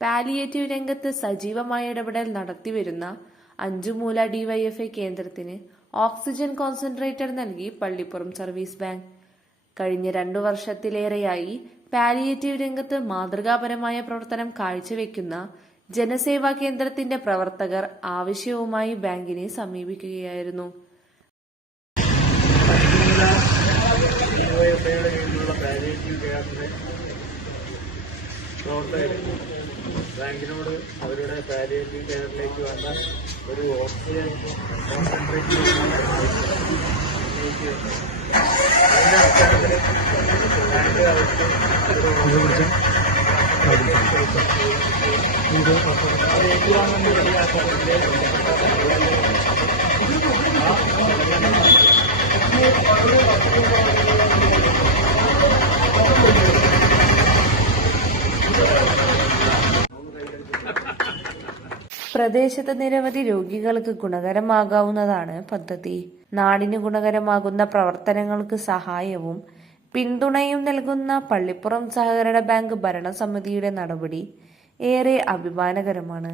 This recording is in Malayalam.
പാലിയേറ്റീവ് രംഗത്ത് സജീവമായ ഇടപെടൽ നടത്തിവരുന്ന അഞ്ചുമൂല ഡിവൈഎഫ്ഐ കേന്ദ്രത്തിന് ഓക്സിജൻ കോൺസെൻട്രേറ്റർ നൽകി പള്ളിപ്പുറം സർവീസ് ബാങ്ക് കഴിഞ്ഞ രണ്ടു വർഷത്തിലേറെയായി പാലിയേറ്റീവ് രംഗത്ത് മാതൃകാപരമായ പ്രവർത്തനം കാഴ്ചവെക്കുന്ന ജനസേവാ കേന്ദ്രത്തിന്റെ പ്രവർത്തകർ ആവശ്യവുമായി ബാങ്കിനെ സമീപിക്കുകയായിരുന്നു പാലിയേറ്റീവ് പ്രവർത്തകർ ബാങ്കിനോട് അവരുടെ പാലിയേറ്റീവ് കെയറിലേക്ക് വന്ന ഒരു ഓക്സിജൻ കോൺസെൻട്രേറ്റ് ബാങ്ക് അവർക്ക് ഒരു പ്രദേശത്ത് നിരവധി രോഗികൾക്ക് ഗുണകരമാകാവുന്നതാണ് പദ്ധതി. നാടിന് ഗുണകരമാകുന്ന പ്രവർത്തനങ്ങൾക്ക് സഹായവും പിന്തുണയും നൽകുന്ന പള്ളിപ്പുറം സഹകരണ ബാങ്ക് ഭരണസമിതിയുടെ നടപടി ഏറെ അഭിമാനകരമാണ്.